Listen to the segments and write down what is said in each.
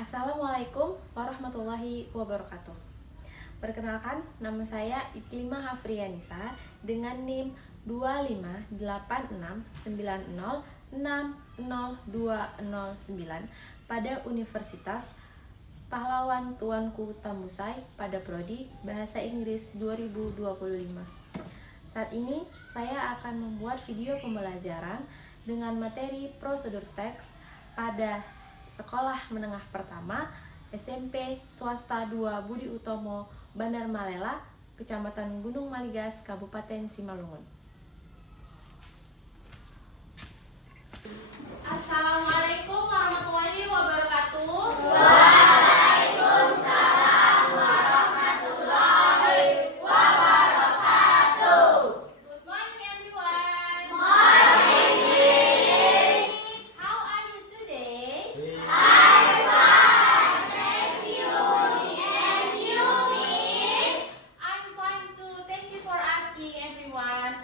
Assalamualaikum warahmatullahi wabarakatuh. Perkenalkan, nama saya Iklimah Hafriyanisa dengan NIM 25869060209 pada Universitas Pahlawan Tuanku Tambusai pada Prodi Bahasa Inggris 2025. Saat ini saya akan membuat video pembelajaran dengan materi prosedur teks pada Sekolah Menengah Pertama SMP Swasta 2 Budi Utomo, Bandar Malela, Kecamatan Gunung Maligas, Kabupaten Simalungun. Assalamualaikum warahmatullahi wabarakatuh. Waalaikumsalam warahmatullahi wabarakatuh. Good morning everyone. Morning, Miss. How are you today? I'm fine, thank you. And you, Miss? I'm fine too. Thank you for asking everyone.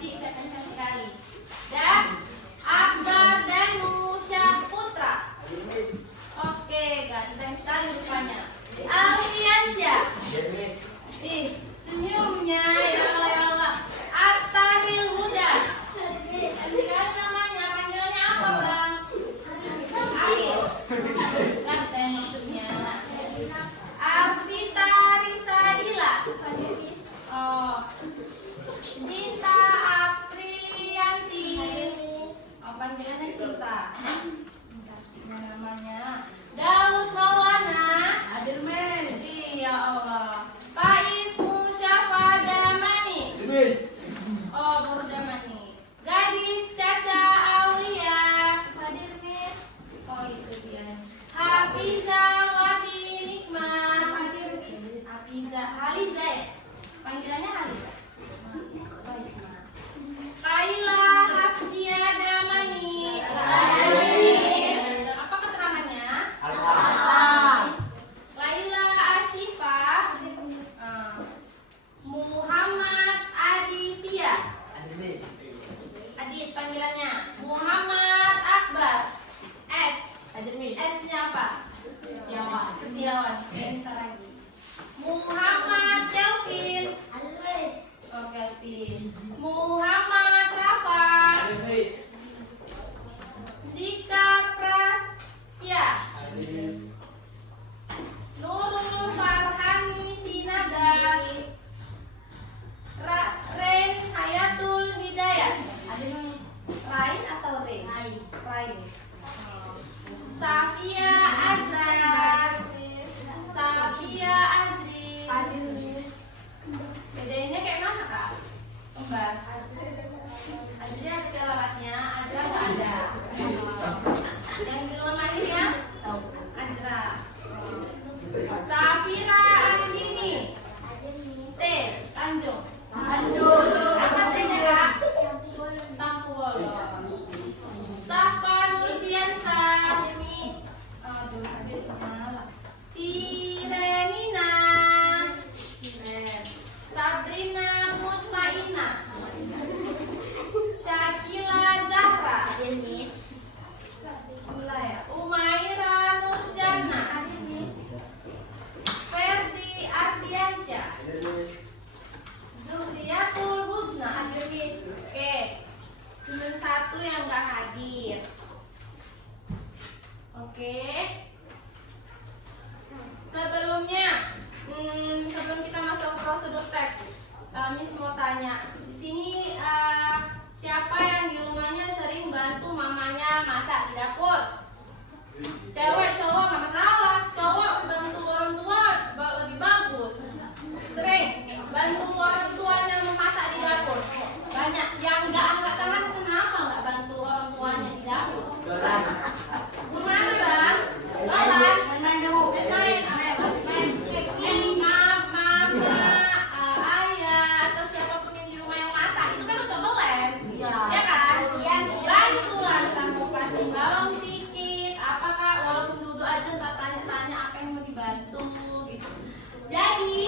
Pasti saya pencet sekali. Dan Akbar Danusya Putra. Oke, ganteng sekali rupanya. Alfiansyah. Ih, senyumnya ya Allah ya Allah. At-Tahil Huda. Sekarang namanya, panggilannya apa bang? Aril. Ganteng maksudnya. Arvita Risadila. Oh, Cinta Aprilianti. Oh, panggilannya Cinta. Namanya Daud Maulana. Iya Allah. Faiz Musyafa Damani. Oh, baru Damani. Gadis Caca Aulia. Oh, itu dia. Hafiza Wabi Nikmat. Haliza ya? Panggilannya Haliza. Kaila Hafsia Damani. Apa keterangannya? Laila Asifa. Muhammad Aditya. Adit panggilannya. Muhammad Akbar. S-nya apa? Setiawan. Bisa lagi. Muhammad Kelvin. Oh, Kelvin. Muhammad Rafa. Dika Prastya. Nurul Farhani Sinaga. Ren Hayatul Hidayat. Rain atau Ren? Rain. Safia Azhar. Safia Azri. Bedanya kayak mana kak? Kembar. Azri ada kelewatnya, Azra nggak ada. Yang di luar lahirnya? Azra. Safira Andini. T. Tanjung. Apa T-nya kak? Tampuolo. Safa Nurdiansah. Sirenina. Sabrina Mutmaina. Syakila Zahra. Umaira Nurjana. Ferdi Ardiansyah. Zuhriyatul Husna. Oke, cuma satu yang nggak hadir. Oke. Sebelumnya, sebelum kita masuk ke prosedur teks, Miss mau tanya, di sini siapa yang di rumahnya sering bantu mamanya masak di dapur? Cewek, cowok nggak masalah. Cowok bantu orang tua lebih bagus. Sering bantu orang tuanya memasak di dapur. Banyak yang nggak angkat tangan, kenapa nggak bantu orang tuanya di dapur? Kemana bang? Main. Mama, ayah atau siapapun yang di rumah yang masak itu kan untuk belen, ya kan? Bantuan kamu pasti bawang sedikit, apakah walaupun duduk aja nggak tanya-tanya apa yang mau dibantu gitu. Jadi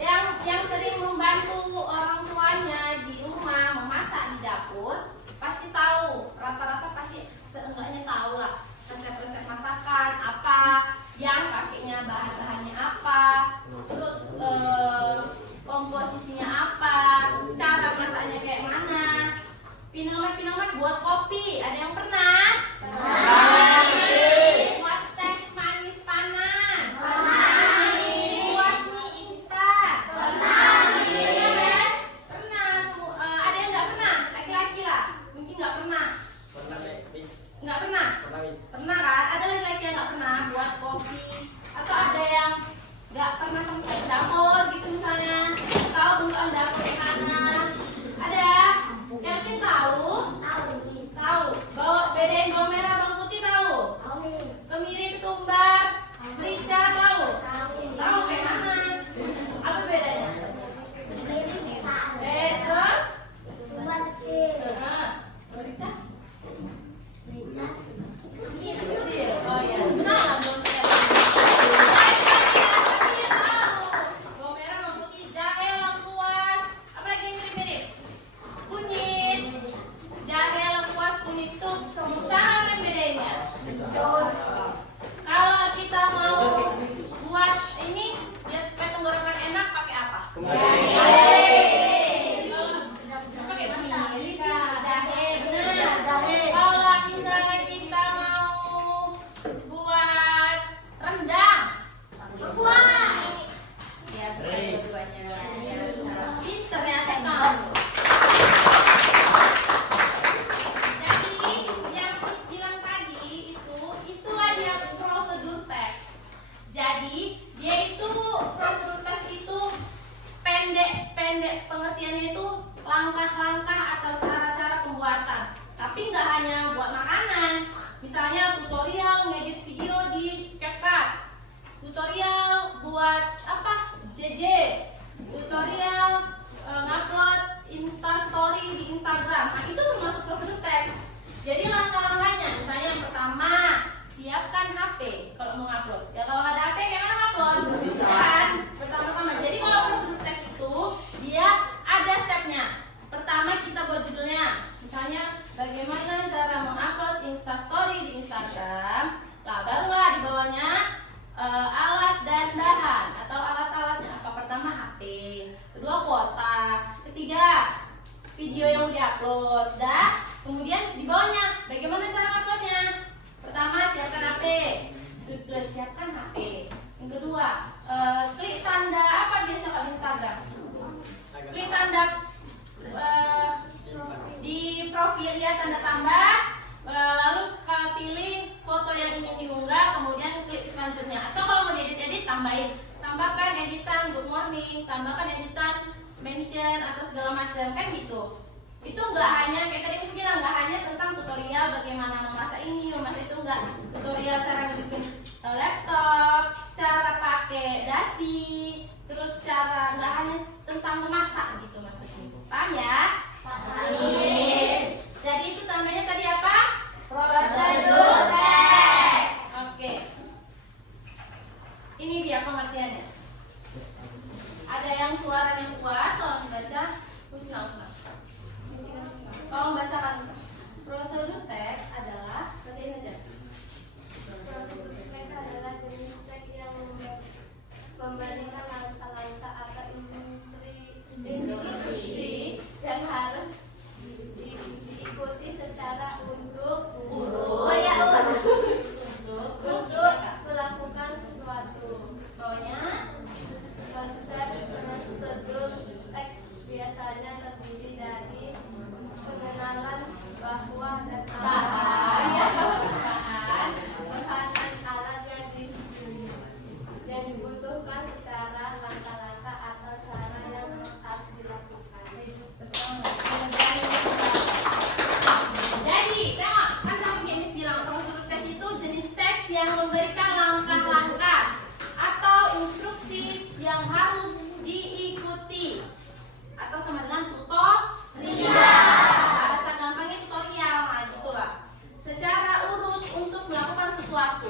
yang sering membantu orang tuanya di rumah memasak di dapur pasti tahu, rata-rata pasti seenggaknya tahu lah resep-resep masakan apa, yang pakainya bahan-bahannya apa, terus komposisinya apa, cara masaknya kayak mana. Pinomet buat kopi, ada yang pernah? Buat teh manis panas. Buat mie instan. Pernah. Ada yang nggak pernah? Laki-laki lah, mungkin nggak pernah. Nggak pernah? Pernah kan? Ada laki-laki yang nggak pernah buat kopi, atau ada yang nggak pernah sama sekali dapur gitu misalnya, tahu bentukan dapur di mana? Ada? Yang tahu? Tahu. Bedain bawang merah bawang putih tahu? Kemiri ketumbar merica tahu? Tahu kayak mana? Apa bedanya? Terus? Merica? Kecil. Oh iya. Benar nggak bawang merah? Bawang merah, bawang putih, jahe, lengkuas. Apa lagi yang mirip-mirip? tutorial buat apa? JJ, tutorial ngupload Insta Story di Instagram. Nah, itu termasuk prosedur teks. Jadi langkah-langkahnya, misalnya yang pertama, siapkan HP kalau mau ngupload. Ya kalau ada HP gimana ngupload? Kan? Pertama-tama. Jadi kalau prosedur teks itu dia ada stepnya. Pertama kita buat judulnya. Misalnya bagaimana cara mengupload Insta Story di Instagram. Lah barulah di bawahnya alat dan bahan atau alat-alatnya. Apa pertama HP, kedua kuota, ketiga video yang mau diupload. Dah, kemudian di bawahnya bagaimana cara uploadnya. Pertama siapkan HP, terus siapkan HP. Yang kedua klik tanda apa biasa kalau di Instagram? Klik tanda di profil ya, tanda tambah, lalu pilih foto yang ingin diunggah, kemudian klik selanjutnya. Atau kalau mau diedit-edit tambahin, tambahkan editan good morning, tambahkan editan mention atau segala macam kan gitu. Itu nggak hanya kayak tadi Miss bilang, nggak hanya tentang tutorial bagaimana memasak ini, memasak itu, nggak. Tutorial cara bikin laptop, cara pakai dasi, terus cara nggak hanya tentang memasak gitu maksudnya. Paham ya? Jadi itu namanya tadi apa? Prosedur teks. Oke. Ini dia pengertiannya. Ada yang suaranya kuat, tolong dibaca. Husna. Tolong bacakan Husna. Prosedur teks adalah bacain aja. Prosedur teks adalah jenis teks yang memberikan langkah-langkah atau instruksi yang harus diikuti secara untuk melakukan sesuatu. Bawahnya Konsep prosedur teks biasanya terdiri dari pengenalan bahwa dan bahan dan alat yang dibutuhkan secara langkah-langkah atau cara yang harus dilakukan. Jadi, tengok, kan tadi Miss bilang prosedur teks itu jenis teks yang memberikan langkah-langkah atau instruksi yang harus diikuti atau sama dengan tutorial. Bahasa gampangnya tutorial, nah gitulah. Secara urut untuk melakukan sesuatu.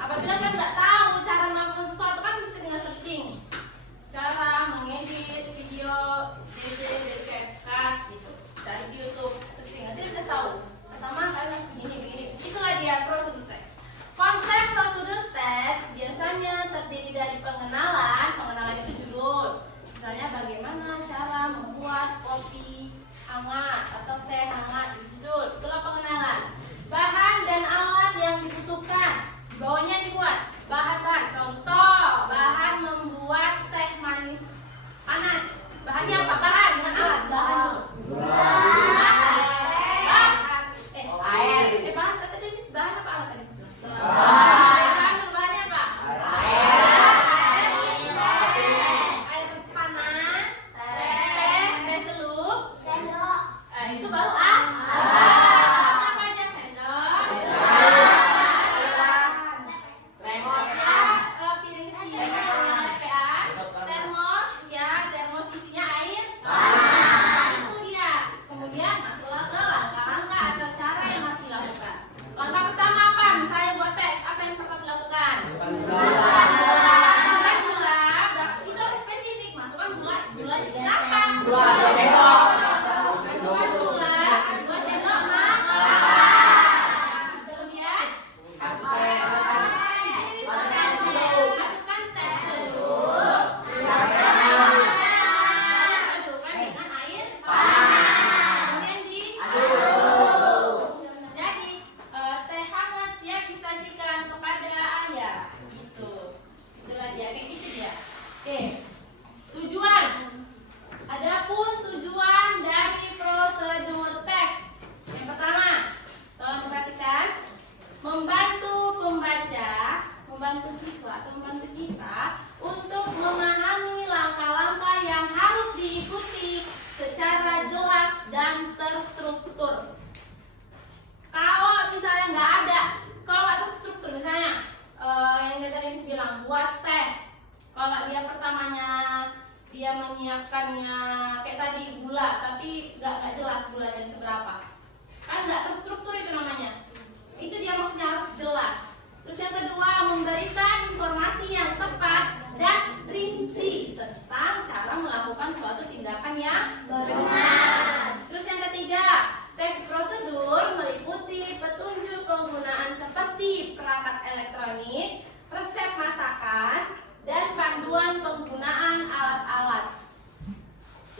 Apabila kan nggak tahu cara melakukan sesuatu kan bisa tinggal searching. Cara mengedit video, dari CapCut gitu, dari YouTube, searching. Nanti kita tahu. Pertama kalian harus begini. Itulah dia prosedur teks. Konsep prosedur teks biasanya terdiri dari pengenalan itu judul. Misalnya bagaimana cara membuat kopi hangat atau teh hangat, itu judul. Itulah pengenalan. Bahan dan alat yang dibutuhkan. Di bawahnya dibuat bahan-bahan. Contoh, bahan membuat teh manis panas. Bahannya apa? Bahan, bukan alat. Bahan dulu. Bahan tadi Miss, bahan apa alat tadi Miss? Bahannya apa? Air panas, teh celup. Itu baru apa aja? Sendok. Piring kecil, lepean, termos, ya, termos isinya air. Itu dia. Kemudian masuklah ke langkah-langkah atau cara yang harus dilakukan. Langkah pertama apa? Misalnya buat teks, apa yang pertama dilakukan? Masukkan gula, itu harus spesifik. Masukkan gula di sini apa? Masukkan gula. jelas gulanya seberapa. Kan nggak terstruktur itu namanya. Itu dia maksudnya harus jelas. Terus yang kedua, memberikan informasi yang tepat dan rinci tentang cara melakukan suatu tindakan yang benar. Terus yang ketiga, teks prosedur meliputi petunjuk penggunaan seperti perangkat elektronik, resep masakan, dan panduan penggunaan alat-alat.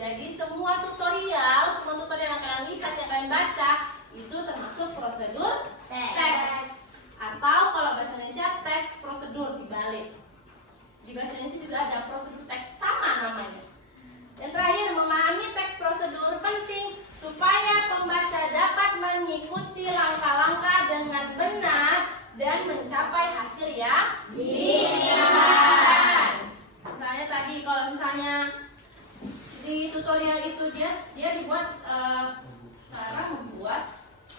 Jadi semua tutorial yang kalian lihat, yang kalian baca, itu termasuk prosedur teks. Atau kalau bahasa Indonesia teks prosedur dibalik. Di bahasa Indonesia juga ada prosedur teks, sama namanya. Dan terakhir, memahami teks prosedur penting supaya pembaca dapat mengikuti langkah-langkah dengan benar dan mencapai hasil yang diinginkan. Misalnya tadi, kalau misalnya di tutorial itu dia dibuat cara membuat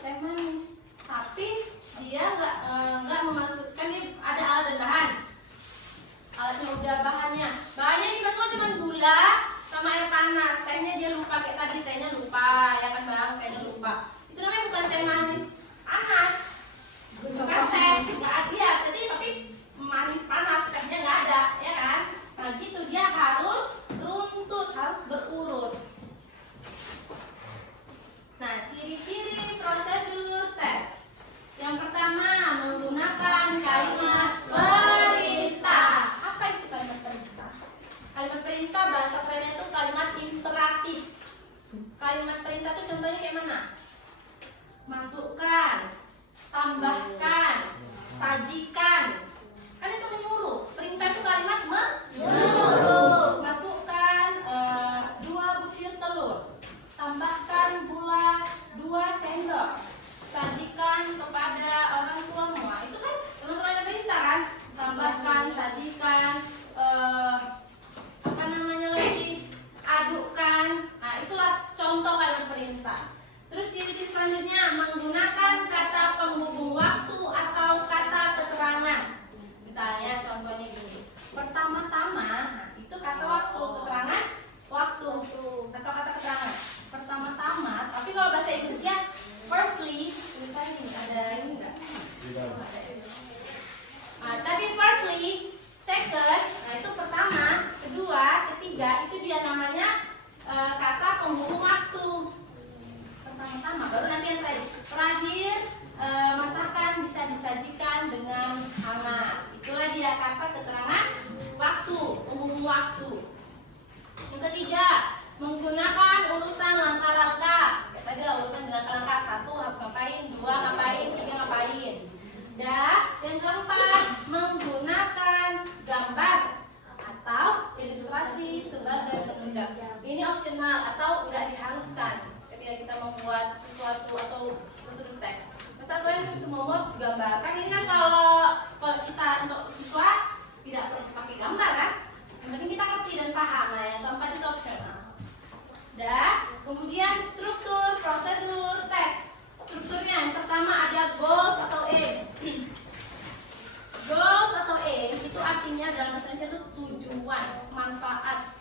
teh manis, tapi dia nggak memasukkan, dia ada alat dan bahan. Alatnya udah bahannya dimasukkan cuma gula sama air panas. Tehnya dia lupa, kayak tadi tehnya lupa, ya kan bang, tehnya lupa. Itu namanya bukan teh manis panas, bukan teh, nggak ada tadi, tapi manis panas, tehnya nggak ada, ya kan? Nah gitu, dia harus runtut, harus berurut. Nah, ciri-ciri prosedur teks. Yang pertama, menggunakan kalimat perintah. Apa itu kalimat perintah? Kalimat perintah bahasa kerennya itu kalimat imperatif. Kalimat perintah itu contohnya kayak mana? Masukkan, tambahkan, sajikan. Kan itu menyuruh. Perintah itu kalimat menyuruh. Masukkan 2 butir telur. Tambahkan gula 2 sendok. Sajikan kepada orang tuamu. Nah, itu kan termasuk kalimat perintah kan? Tambahkan, sajikan, adukkan. Nah, itulah contoh kalimat perintah. Terus ciri-ciri selanjutnya, menggunakan kata penghubung waktu atau kata keterangan. Misalnya contohnya gini. Pertama-tama, nah, itu kata waktu, keterangan waktu. Atau kata keterangan. Pertama-tama, tapi kalau bahasa Inggrisnya firstly, misalnya gini, ada ini enggak? Nah, tapi firstly, second, nah itu pertama, kedua, ketiga, itu dia namanya kata penghubung waktu. Pertama-tama, baru nanti yang terakhir, masakan bisa disajikan dengan hangat. Itulah dia kata keterangan waktu, penghubung waktu. Yang ketiga, menggunakan urutan langkah-langkah. Ya, tadi lah urutan langkah-langkah. 1 harus ngapain, 2 ngapain, 3 ngapain. Dan yang keempat, menggunakan gambar atau ilustrasi sebagai penunjang. Ini opsional atau nggak diharuskan ketika kita membuat sesuatu atau prosedur teks. Kesatuan itu semua harus digambarkan. Ini kan kalau kita untuk siswa tidak perlu pakai gambar kan? Yang penting kita ngerti dan paham. Nah, yang keempat itu opsional. Dan kemudian struktur prosedur teks. Strukturnya yang pertama ada goals atau aim. Goals atau aim itu artinya dalam bahasa Indonesia itu tujuan, manfaat.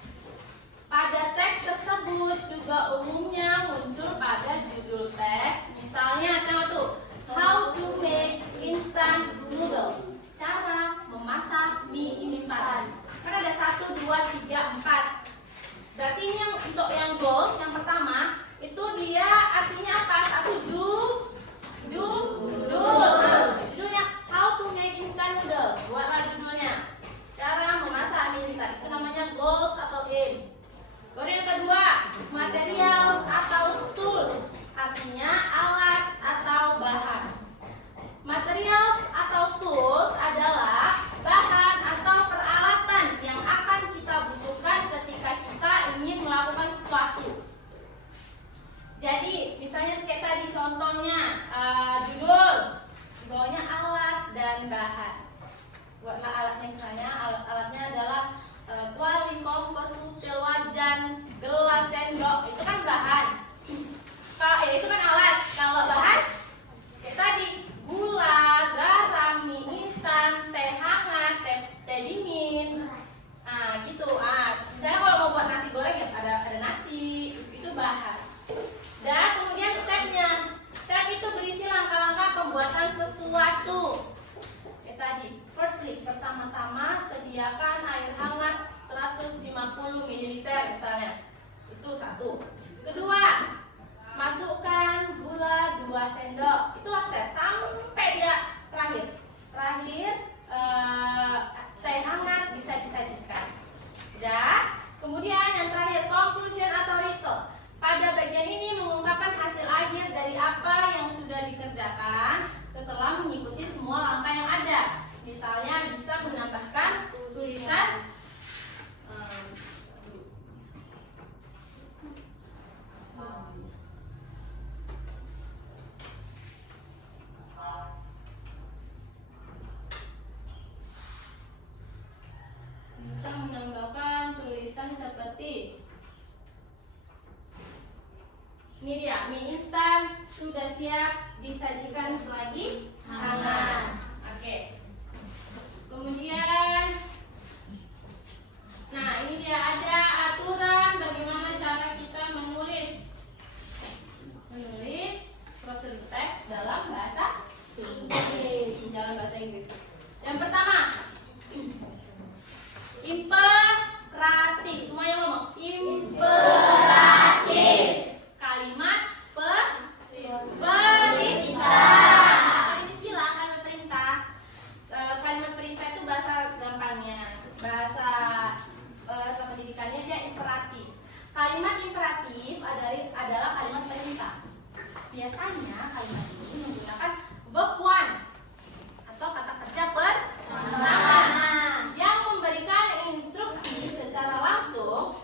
Pada teks tersebut juga umumnya muncul pada judul teks. Misalnya apa tuh? How to make instant noodles. Cara memasak mie instan. Kan ada 1, 2, 3, 4. Berarti ini yang untuk yang goals yang pertama itu dia artinya apa? 1 judul. Judulnya How to make instant noodles. Buatlah judulnya. Cara memasak mie instan. Itu namanya goals atau aim. Baru yang kedua, materials atau tools. Artinya alat atau bahan. Materials atau tools adalah bahan atau peralatan yang akan kita butuhkan ketika kita ingin melakukan sesuatu. Jadi misalnya kayak tadi contohnya judul, di bawahnya alat dan bahan. Buatlah alatnya, misalnya alatnya adalah kuali, kompor, supil, wajan, gelas, sendok. Itu kan bahan. Itu kan alat. Kalau bahan kayak tadi gula, garam, mie instan, teh hangat, teh dingin. Nah gitu. Misalnya kalau mau buat nasi goreng ya ada nasi, itu bahan. Dan transit. Pertama-tama sediakan air hangat 150 ml misalnya. Itu satu. Kedua, masukkan gula 2 sendok. Itulah step sampai dia terakhir. Teh hangat bisa disajikan. Udah. Kemudian yang terakhir, conclusion atau result. Pada bagian ini mengungkapkan hasil akhir dari apa yang sudah dikerjakan setelah mengikuti semua langkah yang ada. Misalnya bisa menambahkan tulisan seperti ini dia, mie instan sudah siap disajikan selagi hangat. Oke. Kemudian, nah ini dia ada aturan bagaimana cara kita menulis prosedur teks dalam bahasa Inggris. Yang pertama, imperatif. Semuanya ngomong imperatif. Kalimat perintah. Ini bilang kalimat perintah. Kalimat perintah itu bahasa gampangnya, bahasa pendidikannya dia imperatif. Kalimat imperatif adalah kalimat perintah. Biasanya kalimat ini menggunakan verb one atau kata kerja pertama yang memberikan instruksi secara langsung.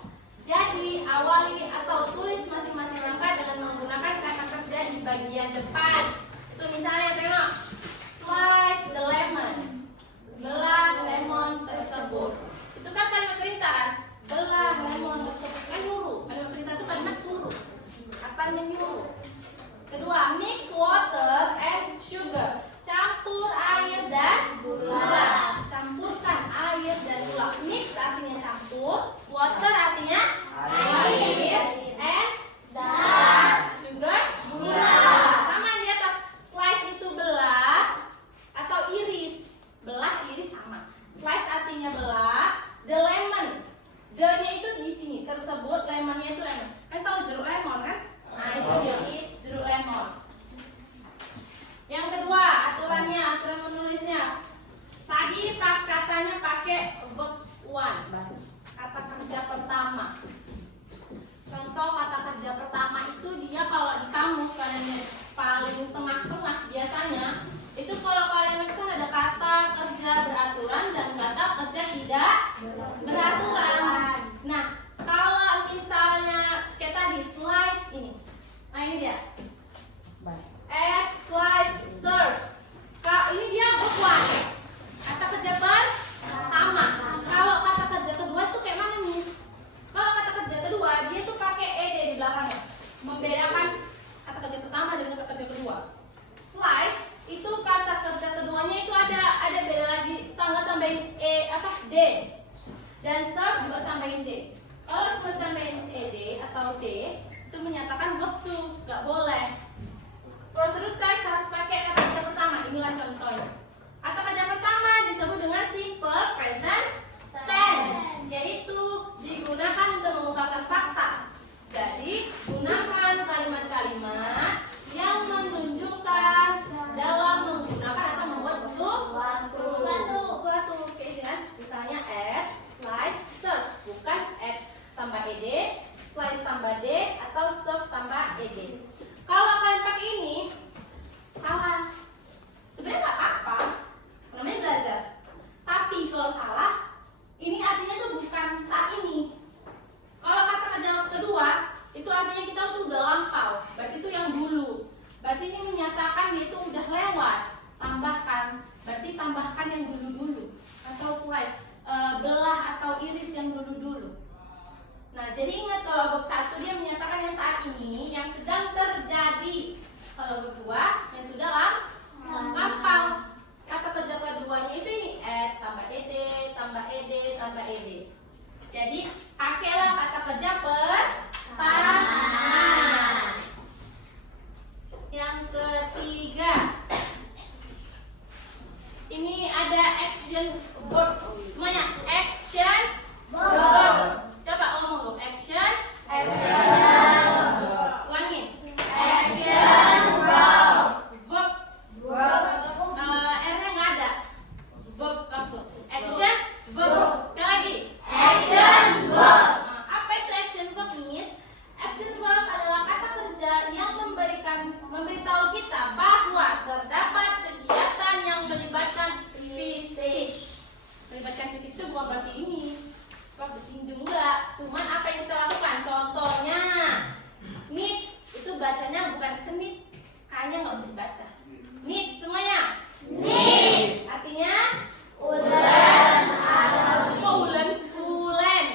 Jadi awali atau tulis masing-masing langkah dengan menggunakan kata kerja di bagian depan. Itu misalnya tengok, slice the lemon, belah lemon tersebut. Itu kan kalimat perintah kan? Belah lemon tersebut kan nyuruh. Kalimat perintah itu kalimat suruh atau menyuruh. Kedua, mix water and sugar. Campur air dan gula. Campurkan air dan gula. Mix artinya campur, water artinya air, and sugar gula. Sama yang di atas, slice itu belah atau iris. Belah, iris sama. Slice artinya belah. The lemon, the-nya itu di sini tersebut, lemonnya itu lemon. Kan tahu jeruk lemon kan? Nah itu dia, jeruk lemon. Yang kedua, aturan menulisnya. Tadi katanya pakai verb one, kata kerja pertama. Contoh kata kerja pertama itu dia kalau di kamus kalian lihat paling tengah-tengah biasanya itu kalau kalian lihat ada kata kerja beraturan dan kata kerja tidak beraturan. Nah, kalau misalnya kayak tadi slice ini, nah ini dia. Add, slice, serve. Kalau ini dia verb one, kata kerja pertama. Kalau kata kerja kedua itu kayak mana, Miss? Kalau kata kerja kedua dia tuh pakai ed di belakangnya, membedakan kata kerja pertama dengan kata kerja kedua. Slice itu kata kerja keduanya itu ada beda lagi, tambahin d. Dan serve juga tambahin d. Kalau seperti tambahin ed atau d itu menyatakan verb to, nggak boleh. Prosedur teks harus pakai kata kerja pertama. Inilah contohnya. Kata kerja pertama disebut dengan simple present tense, yaitu digunakan untuk mengungkapkan fakta. Jadi gunakan kalimat-kalimat yang menunjukkan dalam menggunakan atau membuat sesuatu. Oke, kan? Misalnya add, slice, serve, bukan add tambah ed, slice tambah d, atau serve tambah ed. Kalau kalian pakai ini, salah. Sebenarnya nggak apa-apa, namanya belajar. Tapi kalau salah, ini artinya tuh bukan saat ini. Kalau kata kerja kedua, itu artinya kita tuh udah lampau. Berarti itu yang dulu. Berarti ini menyatakan dia itu udah lewat. Tambahkan, berarti tambahkan yang dulu-dulu. Atau slice, belah atau iris yang dulu-dulu. Nah, jadi ingat kalau bab 1 dia menyatakan yang saat ini, yang sedang terjadi. Kalau bab 2 yang sudah lampau. Kata kerja keduanya itu ini add tambah ed tambah ed tambah ed. Jadi pakailah kata kerja pertama. Yang ketiga, ini ada action memberitahu kita bahwa terdapat kegiatan yang melibatkan fisik. Melibatkan fisik itu bukan berarti ini bertinju enggak, cuman apa yang kita lakukan. Contohnya nit itu bacanya bukan kenit, kayaknya nggak usah dibaca. Nit semuanya. Nit artinya Ulen. oh, ulen. Ulen.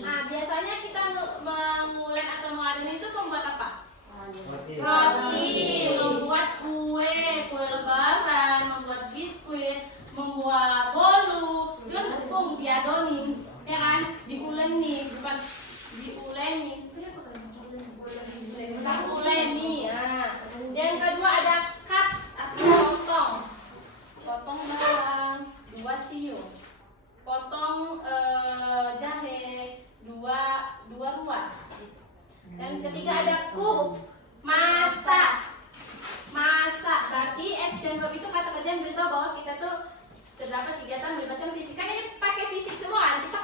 Nah, biasanya kita mengulen atau mengadon itu membuat apa? Roti, membuat kue lebaran, membuat biskuit, membuat bolu. Itu kan tepung diadonin, ya kan? Diuleni, bukan diuleni. Bukan uleni. Nah, yang kedua ada cut atau potong. Potong bawang, 2 siung. Potong jahe, 2 ruas. Gitu. Dan ketiga ada cook, masak. Masak berarti action verb itu kata kerja yang beritahu bahwa kita tuh terdapat kegiatan melibatkan fisik. Kan ini pakai fisik semua, kita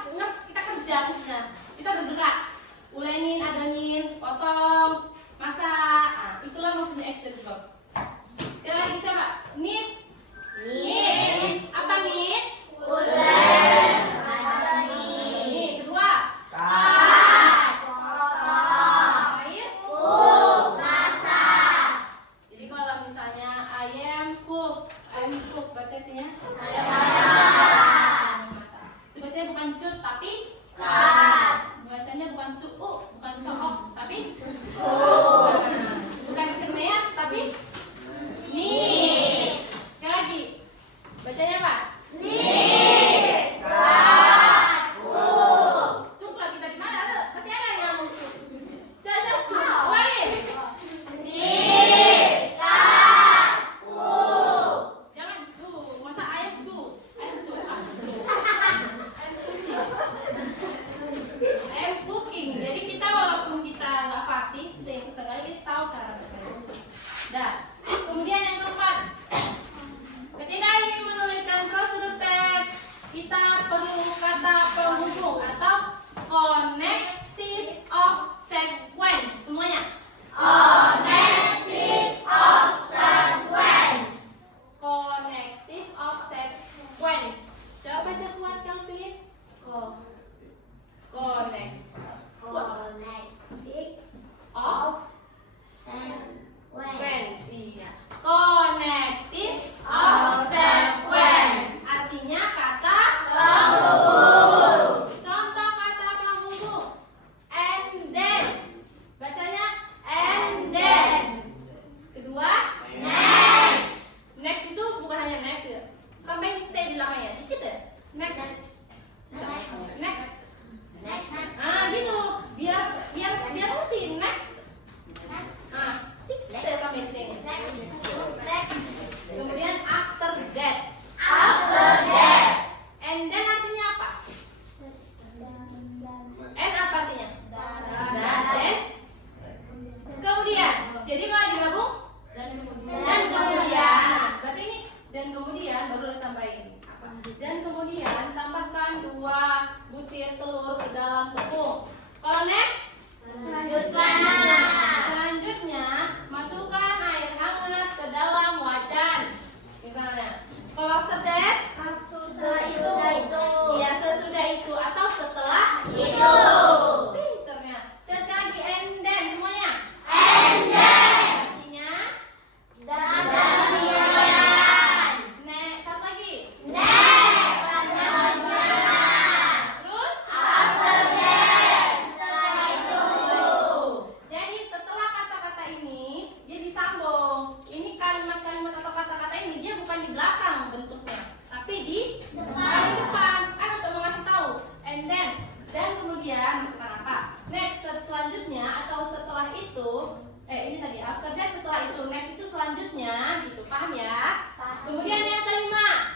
kerja maksudnya. Kita bergerak. Ulenin, adonin, potong, masak. Nah, itulah maksudnya action verb. Sekali lagi coba. Knit. Apa knit? Ini kedua. Air. Jadi kalau misalnya ayam cook berarti artinya ayam masak. Itu biasanya bukan cut tapi biasanya bukan cuuk, bukan cook tapi bukan kemeak tapi nih. Sekali lagi bacanya apa? Cuk lagi tadi mana? Ada masih ada yang mau cuk? Saya cuk lagi. Jangan cuk, masa ayam cuk. Ayam cuk. Ayam cuci. Ayam cooking. Jadi kita walaupun kita nggak fasih, sekali kita tahu cara bacanya. Dah. Kemudian yang keempat, ketika ingin menuliskan prosedur teks, kita perlu kata penghubung atau connective of sequence. Semuanya. Connective of sequence. Coba baca kuat Kelvin. Connect of sequence. Iya. Connective of sequence. Artinya kata penghubung. Contoh kata penghubung. And then. Bacanya and then. Kedua, next itu bukan hanya next ya. Tambahin T di belakangnya dikit ya. Next. Ah, gitu. Biar rutin. Next. Ah, T tambahin T-nya. Kemudian after that. And then artinya apa? And apa artinya? Dan kemudian. Jadi kalau digabung dan kemudian. Berarti ini dan kemudian baru ditambahin. Dan kemudian tambahkan 2 butir telur ke dalam tepung. Kalau next, selanjutnya masukkan air hangat ke dalam wajan. Misalnya, kalau after that, ya sesudah itu atau setelah itu. Pinternya. Sekali lagi and then semuanya. Artinya next, satu lagi. Terus jadi setelah kata-kata ini dia disambung. Ini kalimat-kalimat atau kata-kata ini dia bukan di belakang bentuknya, tapi di paling depan. Kan untuk mengasih tahu. And then dan kemudian masukkan apa? Next selanjutnya atau setelah itu. Ini tadi after that, setelah itu. Next itu selanjutnya, gitu, paham ya? Kemudian yang kelima,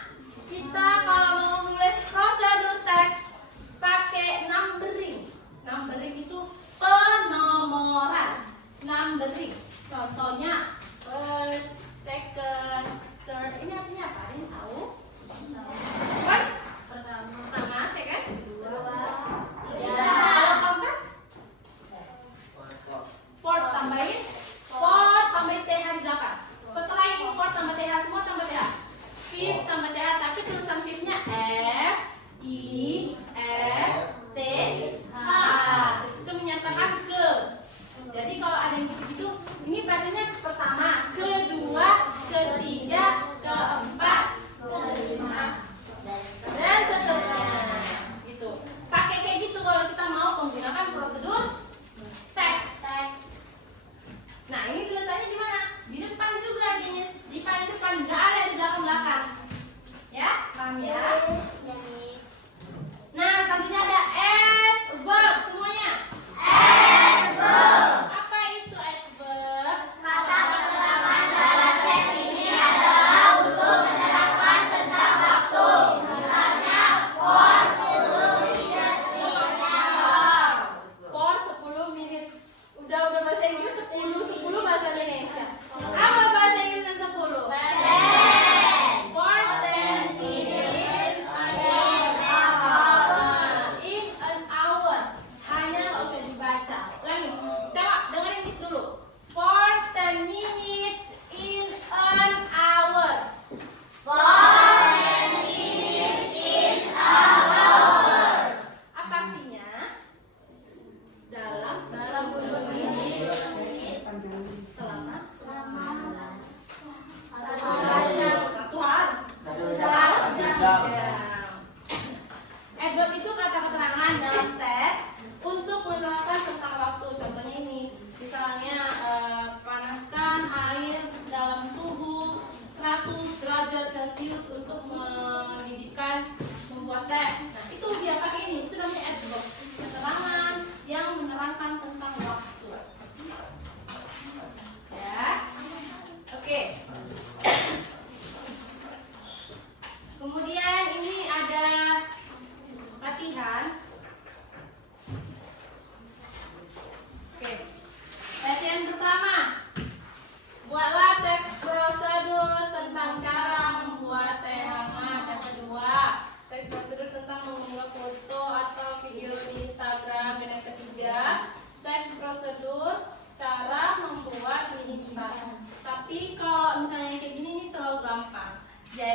kita kalau mau menulis prosedur teks pakai numbering. Numbering itu penomoran. Numbering. Contohnya first, second, third. Ini artinya apa? Ini tahu? First, pertama, second, kedua, kalau keempat,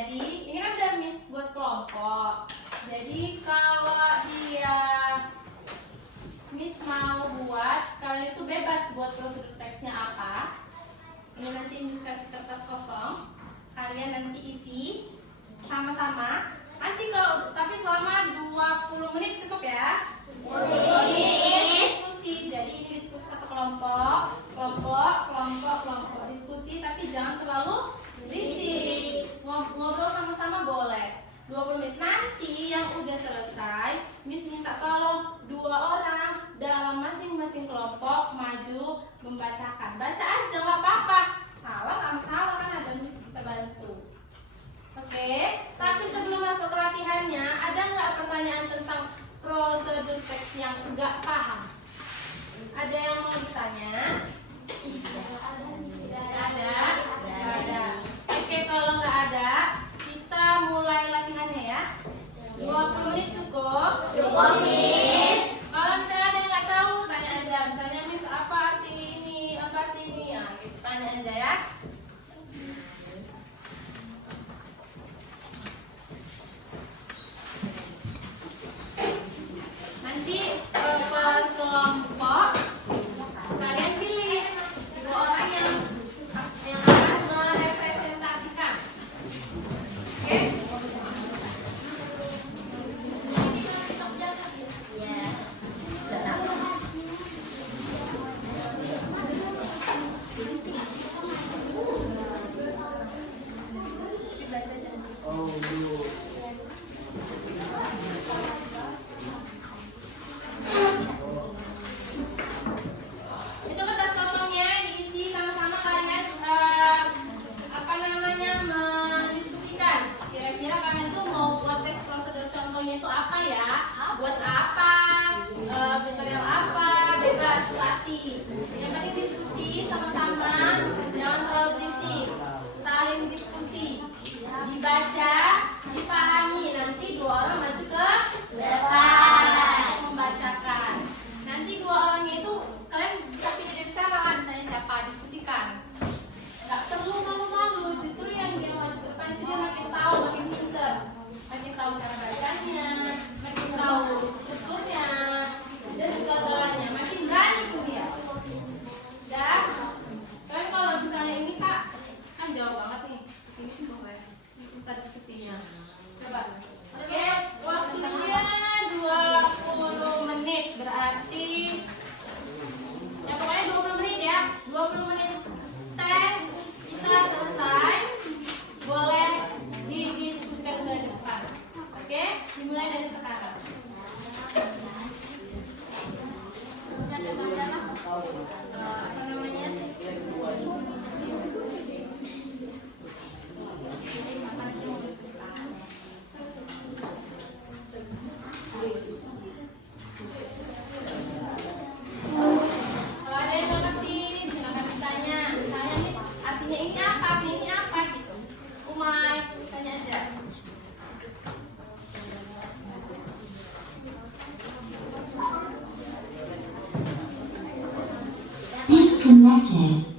Jadi ini kan udah Miss buat kelompok. Jadi kalau Miss mau buat, kalian itu bebas buat prosedur teksnya apa. Ini nanti Miss kasih kertas kosong, kalian nanti isi sama-sama. Nanti tapi selama 20 menit cukup ya. Diskusi. Jadi ini diskusi satu kelompok diskusi, tapi jangan terlalu berisik. Ngobrol sama-sama boleh. 20 menit nanti yang udah selesai, Miss minta tolong 2 orang dalam masing-masing kelompok maju membacakan. Baca aja nggak apa-apa. Salah kan ada Miss bisa bantu. Oke, tapi sebelum masuk ke latihannya, ada nggak pertanyaan tentang prosedur teks yang nggak paham? Ada yang mau ditanya? Nggak ada? Nggak ada. Oke, kalau nggak ada, kita mulai latihannya ya. 20 menit cukup? Cukup, Miss. Kalau misalnya ada yang nggak tahu, tanya aja. Misalnya Miss apa arti ini, apa arti ini, ya, gitu. Tanya aja ya. Nanti per kelompok kalian pilih 2 orang yang akan merepresentasikan. Oke? Itu kertas kosongnya diisi sama-sama kalian mendiskusikan. Kira-kira kalian itu mau buat teks prosedur contohnya itu apa ya? Buat apa? Tutorial apa? Bebas latih. Yang penting diskusi sama-sama, jangan terlalu berisik. Saling diskusi. Dibaca, dipahami. Nanti 2 orang maju ke depan membacakan. Nanti 2 orangnya itu kalian bisa pilih dari sekarang lah, misalnya siapa, diskusikan. Nggak perlu malu-malu, justru yang dia maju ke depan itu dia makin tahu, makin pinter, makin tahu cara bacanya, makin tahu strukturnya dan segalanya, makin berani tuh dia. Dan kalian kalau misalnya ini Kak, kan jauh banget nih, sini tuh boleh, susah diskusinya. Coba, oke, waktunya 20 menit berarti ya pokoknya 20 menit ya. 20 menit tes kita selesai. Boleh didiskusikan ke depan. Oke, dimulai dari sekarang. Apa namanya? Kalau ada yang nggak ngerti, silakan ditanya. Misalnya nih, artinya ini apa gitu. Umay, tanya aja. Disconnected.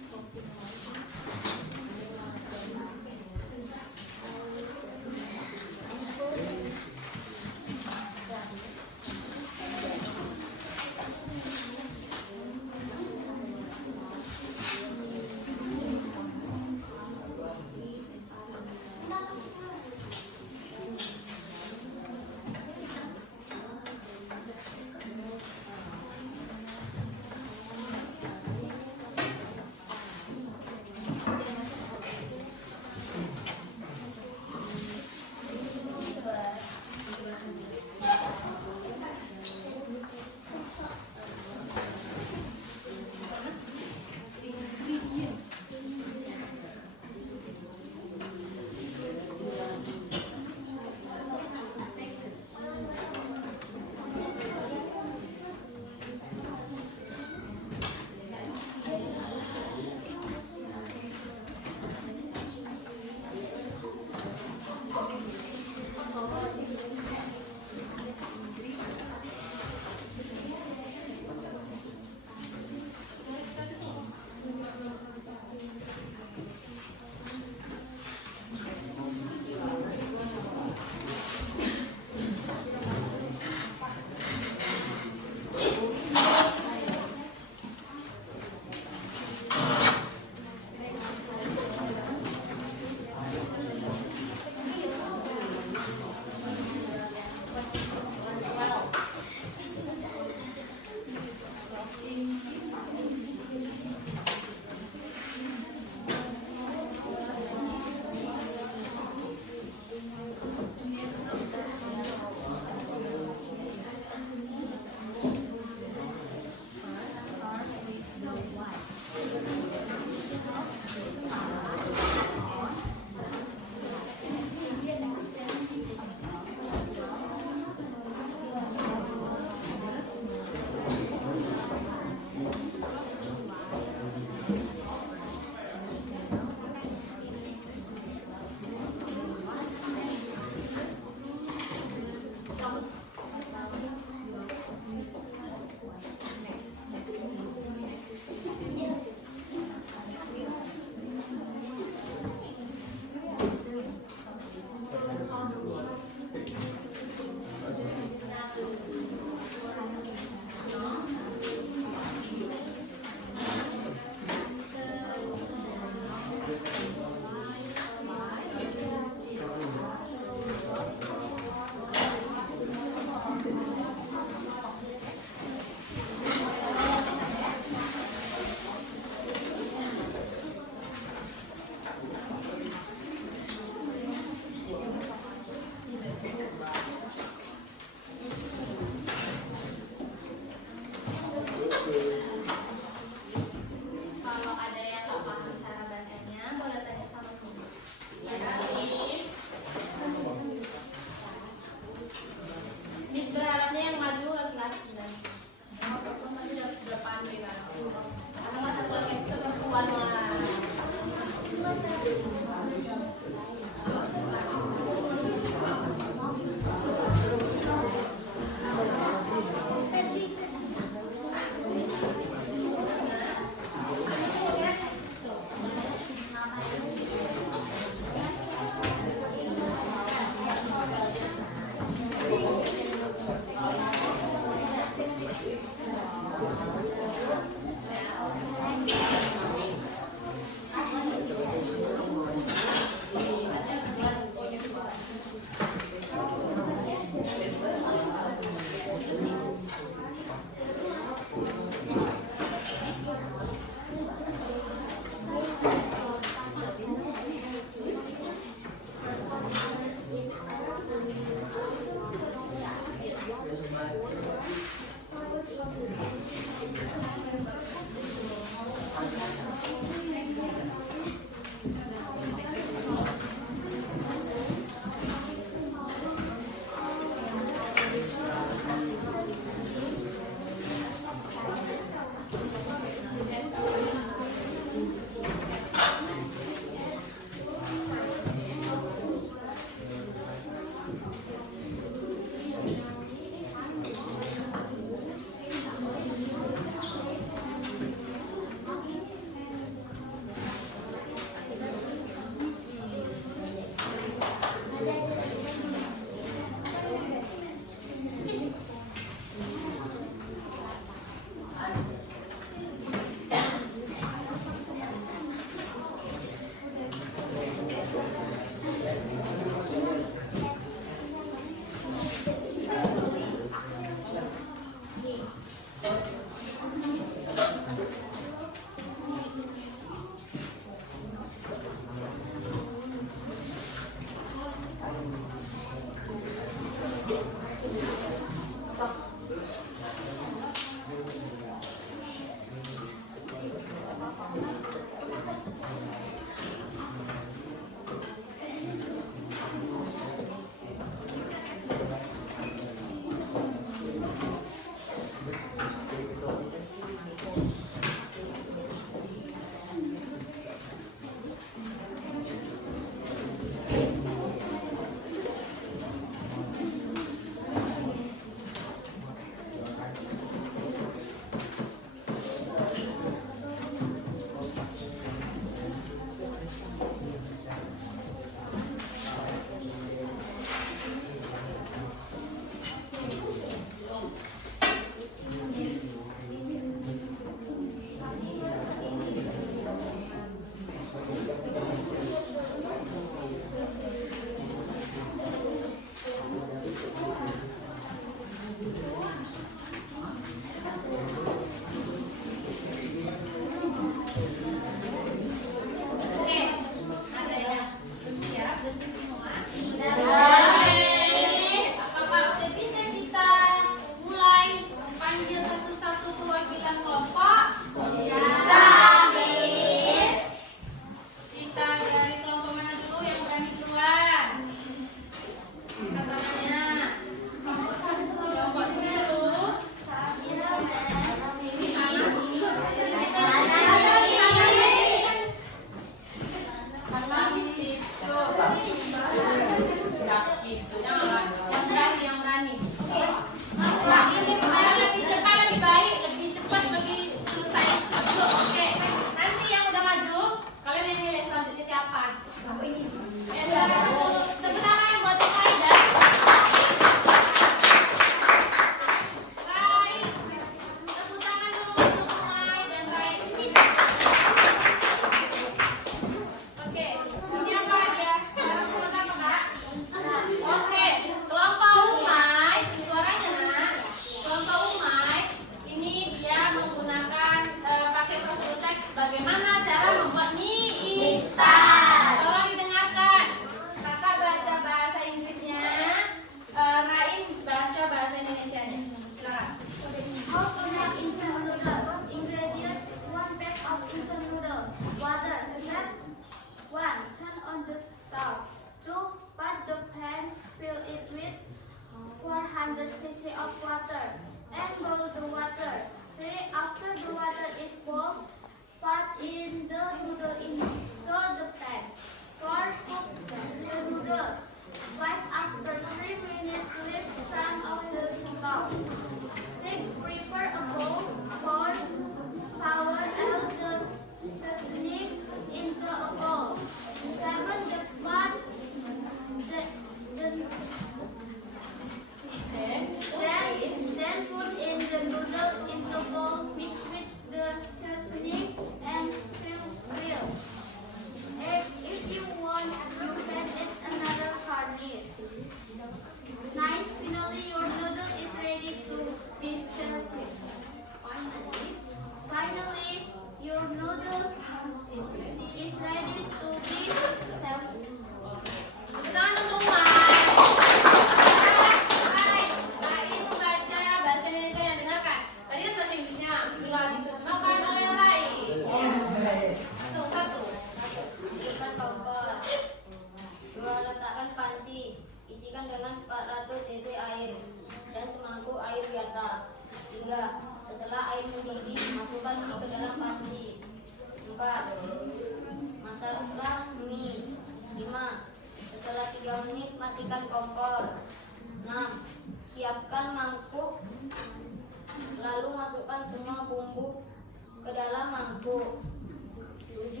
7.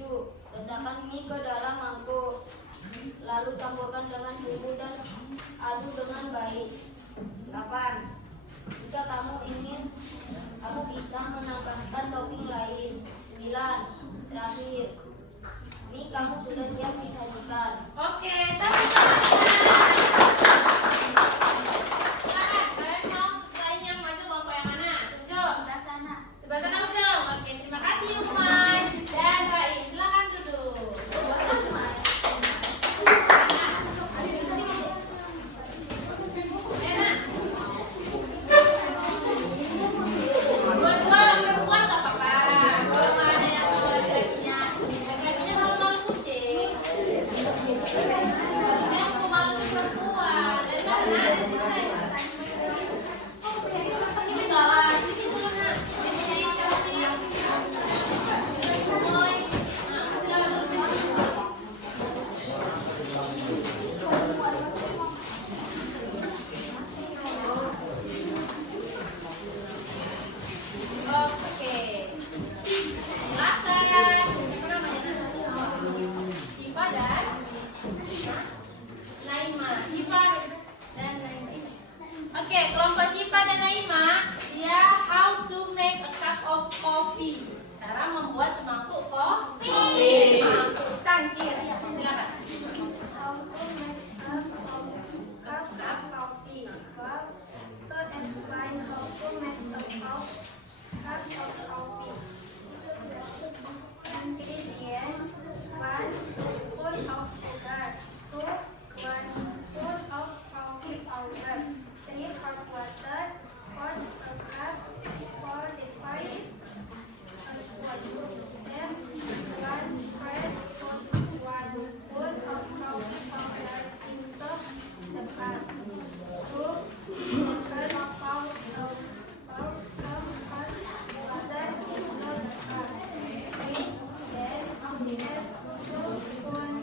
Letakkan mie ke dalam mangkuk. Lalu campurkan dengan bumbu dan aduk dengan baik. 8. Jika kamu ingin, kamu bisa menambahkan topping lain. 9. Terakhir, mie kamu sudah siap disajikan. Oke, tepuk tangan. Silakan, kalian mau lainnya maju kelompok yang mana? Tunjuk. Sebelah sana. Sebelah sana Ujung. Oke, terima kasih Umay dan Rai. Silakan duduk. Enak. Dua-dua perempuan nggak apa-apa. Kalau nggak ada yang mau laki-lakinya, laki-lakinya malu-malu kucing. Harusnya yang pemalu itu perempuan. Dari mana ada sih? Ini salah. Sini dulu nak. Sini cantik. Boy. Nah, silakan. Oke. Silakan. Apa namanya? Siva dan Naima. Siva dan Naima. Oke, kelompok Siva dan Naima, dia how to make a cup of coffee. Cara membuat semangkuk kopi. Semangkuk cangkir. Silakan. How to make a cup of coffee. Well, to explain how to make a cup of coffee. Ingredients: 1 spoon of sugar, 2 1 spoon of coffee powder, 3 hot water, 4 a cup, 4 refined spoon, and 1 fresh spoon, 1 spoon of coffee powder into the cup. 2 tablespoons of hot water into the cup. 3 then add 2 spoons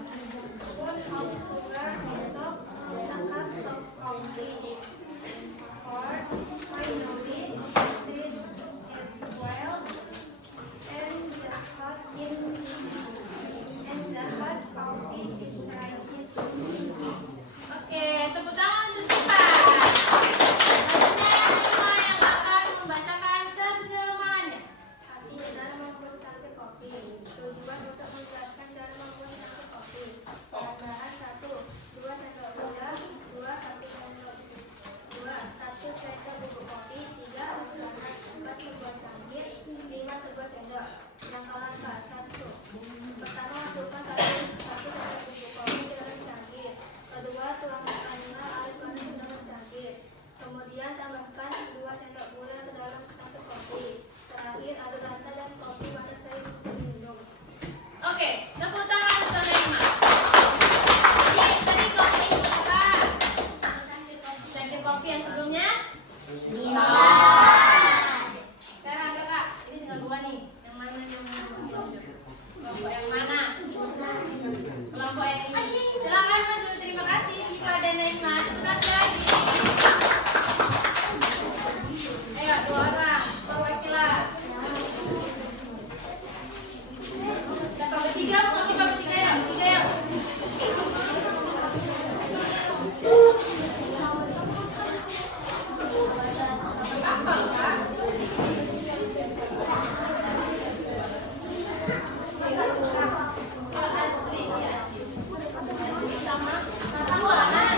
of sugar into the cup of coffee. 4 finally stir it well and the hot coffee is ready. Oke, tepuk tangan untuk Siva. Selanjutnya Siva yang akan membacakan terjemahannya. Arti dalam membuat cangkir kopi. Tujuan untuk menjelaskan cara membuat cangkir kopi. Bahan 1, 2 sendok gula, 2 1 sendok 1 sendok bubuk kopi, 3 garam, 4 sebuah cangkir, 5 sebuah sendok. Langkah-langkah 1. Pertama, masukkan 1 sendok bubuk kopi ke dalam cangkir. Kedua, tuangkanlah air panas ke dalam cangkir. Kemudian tambahkan 2 sendok gula ke dalam cangkir kopi. Terakhir, aduk rata dan kopi pada saya diminum. Oke, tepuk tangan untuk Naima. Tadi kopi apa? Cangkir kopi yang sebelumnya? Sekarang ada Kak, ini tinggal 2 nih. Yang mana yang kelompok yang mana? Kelompok yang ini. Silakan maju. Terima kasih Siva dan Naima. Tepuk tangan lagi. Ayo 2 orang perwakilan. Siapa bertiga? Mau Siva bertiga ya? Bertiga ya? Apa Kak? Asri, ya Asri. Asri sama 2 kan?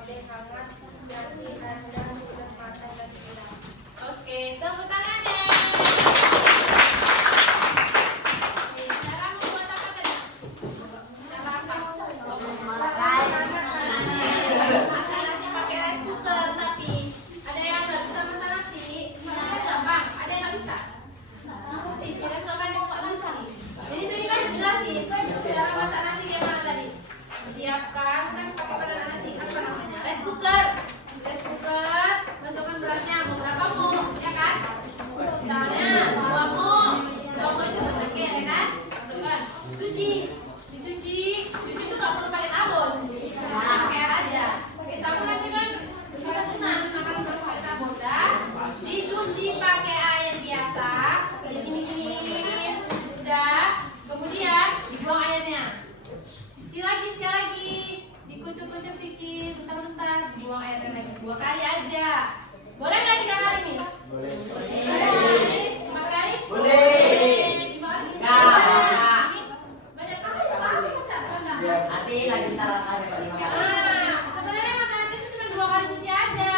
lodeh hangat, nasi rendang sudah matang dan siap. Oke, tepuk tangannya. Oke, cara membuat apa tadi? Cara apa? Nasi pakai rice cooker, tapi ada yang nggak bisa masak nasi. Masaknya gampang, ada yang nggak bisa. Kalian sama yang nggak bisa nih. Jadi tadi kan jelasin cara masak nasi gimana tadi. Siapkan kan pakai padanan nasi apa namanya? Rice cooker. Rice cooker, masukkan berasnya mau berapa mu, ya kan? Misalnya 2 mu itu bersih ya kan? Masukkan, cuci itu nggak perlu pakai sabun, pakai air aja. Pakai sabun nanti kan sunah, maka harus pakai sabun. Dah, dicuci pakai air biasa, gini. Udah, kemudian dibuang airnya. Cuci lagi sekali lagi, dikucuk-kucuk sedikit, bentar-bentar, dibuang airnya lagi 2 kali aja. Boleh nggak 3 kali, Miss? Boleh. 4 kali? Boleh. 5 kali? Nggak. Banyak kali, masa? Nanti lagi kita rasain Pak. Nah, sebenarnya masak nasi itu cuma 2 kali cuci aja.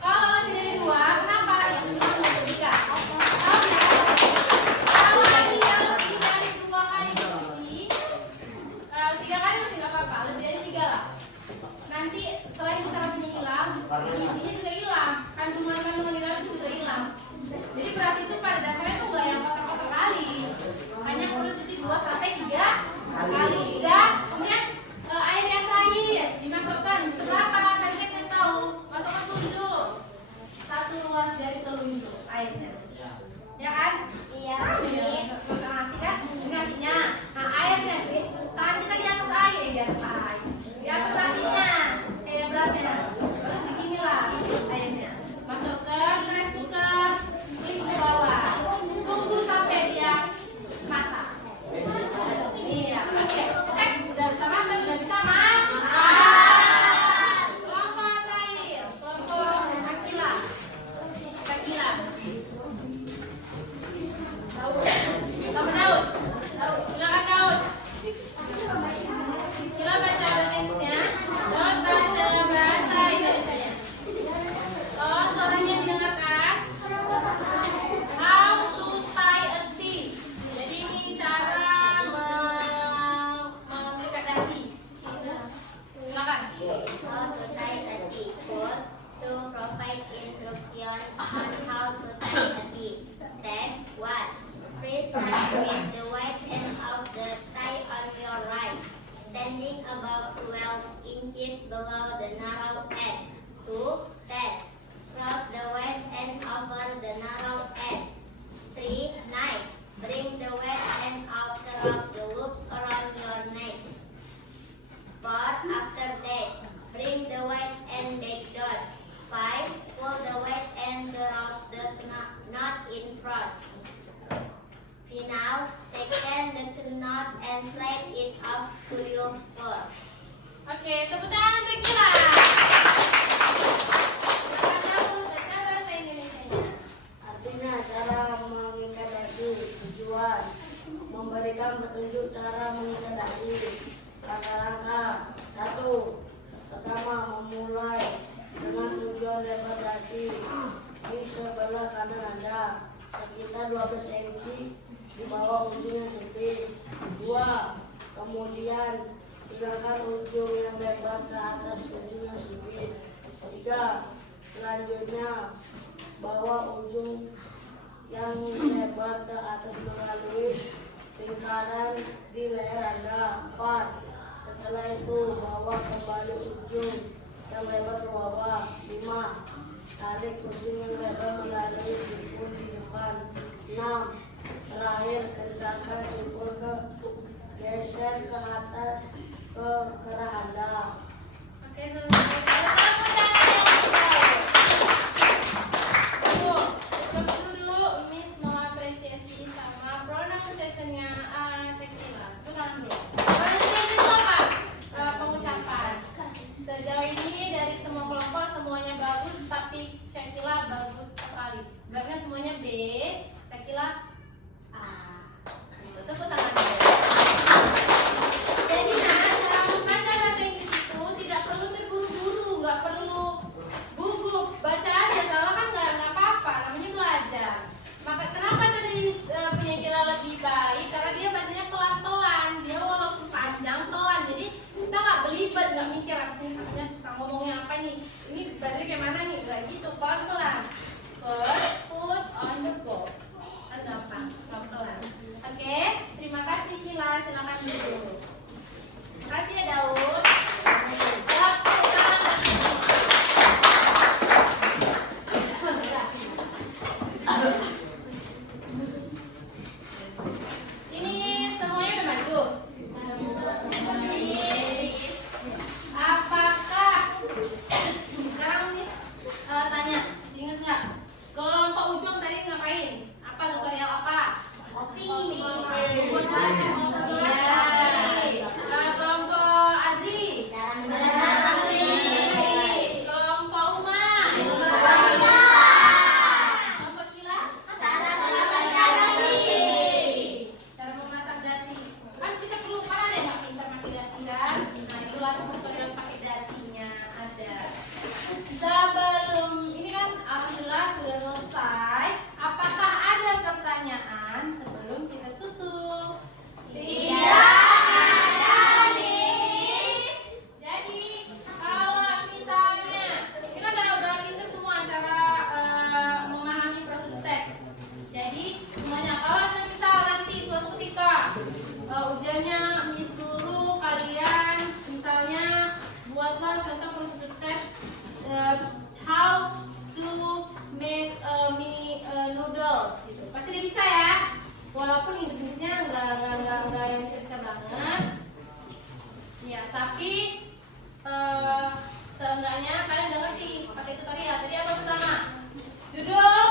Kalau lebih dari 2, kenapa? Ya, cuma 3. Kalau lagi yang lebih dari 2 kali cuci, kalau 3 kali masih nggak apa-apa, lebih dari 3 lah. Nanti selain nutrisinya hilang, gizinya juga hilang, kandungan-kandungan di dalam itu juga hilang. Jadi beras itu pada dasarnya tuh nggak yang kotor-kotor kali, hanya perlu cuci 2 sampai 3 kali. Dan kemudian air yang cair dimasukkan seberapa? Tadi kan kita tahu, masukkan 7, 1 ruas dari telunjuk airnya, ya kan? Iya. Masak nasi kan, ini nasinya. Nah airnya, tangan kita di atas air, di atas nasinya, kayak berasnya. Terus seginilah airnya. Masukkan ke rice cooker, klik ke bawah. Tunggu sampai dia matang. Iya, oke. Cek, udah bisa matang, udah bisa matang. Kelompok terakhir, kelompok Akila. Kamu Daud? Silakan Daud. Sila baca bahasa Inggrisnya, Daud baca bahasa Indonesianya. Tolong suaranya didengarkan. How to tie a tee. Jadi ini cara mengikat dasi. Silakan. How to tie a tea. Quote, to provide instruction on how to tie a tea. Step 1. First tie with the white end of the tie on your right, standing about 12 inches below the narrow end. 2. Then, cross the white end over the narrow end. 3. Next, bring the white end of the rope the loop around your neck. 4. After that, bring the white end back down. 5. Pull the white end around the knot in front. Final, second the knot and slide it off to your foot. Oke, tepuk tangan untuk Gila. Silakan Daud, baca bahasa Indonesianya. Artinya cara mengikat dasi. Tujuan memberikan petunjuk cara mengikat dasi. Langkah-langkah. 1. Pertama, memulai dengan tujuan lebar dasi di sebelah kanan Anda sekitar 12 cm di bawah ujung yang sempit. 2. Kemudian silakan ujung yang lebar ke atas ujung yang sempit. 3. Selanjutnya bawa ujung yang lebar ke atas melalui lingkaran di leher Anda. 4. Setelah itu bawa kembali ujung yang lebar ke bawah. 5. Tarik ujung yang lebar melalui simpul di depan. 6. Terakhir, kencangkan simpul geser ke atas ke kerah Anda. Oke, selanjutnya tepuk tangan yang terbaik. Tunggu dulu, Miss mau apresiasi sama pronunciation-nya Shakila. Itu kan dulu. Pronunciation itu apa? Pengucapan. Sejauh ini dari semua kelompok semuanya bagus, tapi Shakila bagus sekali. Berarti semuanya B, Shakila A. Gitu, tepuk tangan. Jadi cara membaca bahasa Inggris itu tidak perlu terburu-buru, nih. Ini bacanya kayak mana nih? Gak gitu, pelan-pelan. First, put on the bowl. Kan gampang, pelan-pelan. Oke, terima kasih Kila, silakan duduk. Terima kasih ya Daud. Ini semuanya udah maju. Apakah sekarang Miss tanya, ingat nggak? Kelompok ujung tadi ngapain? Apa tutorial apa? Kopi. Iya. Kelompok Aziz. Cara Kelompok Uma. Kelompok Kila. Cara memasak dasi. Kan kita perlu paham ya nggak pintar pakai dasi kan? Nah itulah tutorial pakai dasinya ada. Sebelum ini kan alhamdulillah sudah selesai. Apakah ada pertanyaan sebelum kita tutup? Jadi kalau misalnya kita udah pinter semua cara memahami proses teks. Jadi semuanya kalau misal nanti suatu ketika ujiannya suruh kalian misalnya buatlah contoh proses teks how to make noodles gitu. Pasti dia bisa ya. Walaupun Inggrisnya nggak yang bisa banget. Ya, tapi seenggaknya kalian udah ngerti pakai tutorial. Tadi apa pertama? Duduk,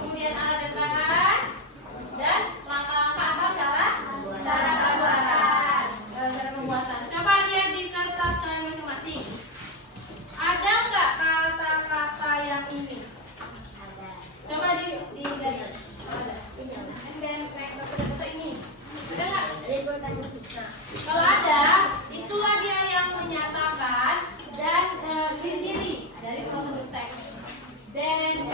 kemudian alat dan tangan, dan langkah-langkah apa cara pembuatan. Coba lihat di kertas kalian masing-masing. Ada nggak kata-kata yang ini? Coba di garis. Ada. Dan kayak kata-kata ini. Ada nggak? Nah, kalau ada, itulah dia yang menyatakan dan ciri dari proses teks. Dan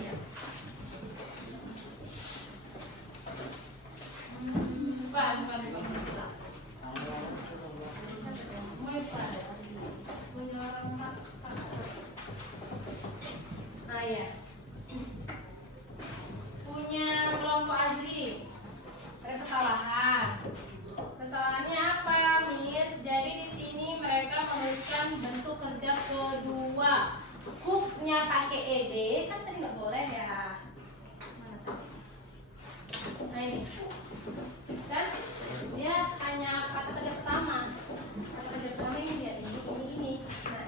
ya. Bukan penipuan. Punya orang mak. Nah ya. Punya kelompok Azri. Ada kesalahan. Kesalahannya apa, Miss? Jadi di sini mereka menuliskan bentuk kerja kedua. Cook-nya pakai ed, kan tadi nggak boleh ya. Mana tadi? Nah ini. Dan dia hanya kata kerja pertama. Kata kerja pertama ini dia ini. Nah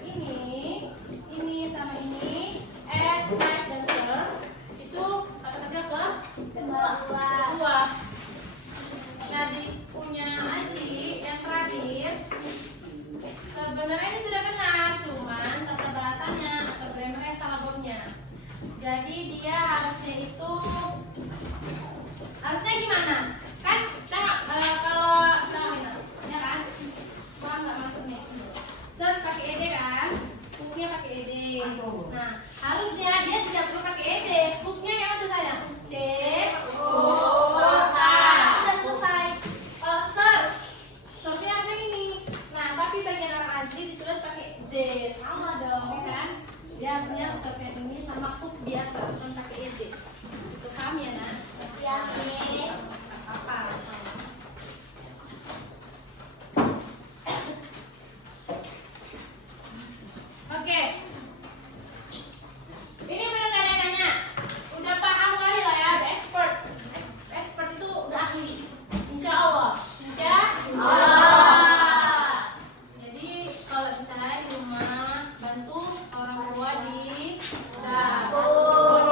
ini sama ini, add, slice, dan serve itu kata kerja kedua. Nah di punya Azri yang terakhir sebenarnya ini sudah benar, cuman tata bahasanya atau grammarnya salah bomnya. Jadi dia harusnya gimana? Kan kalau ya kan, gua nggak masuk nih. Serve pakai ed kan, cooknya pakai ed. Nah harusnya dia tidak perlu pakai ed. Cooknya kayak apa saya? C O K. Udah selesai. Serve-nya harusnya ini. Nah tapi bagian orang Azri ditulis pakai d, sama dong kan? Dia harusnya serve yang ini sama cook biasa, bukan pakai ed. Itu paham ya nak? Ya, Miss. Apa? Oke. Ini benar nggak ada yang nanya? Udah paham kali lah ya, ada expert. Expert itu udah ahli. Insya Allah. Insya Allah. Jadi kalau bisa di rumah bantu orang tua di dapur.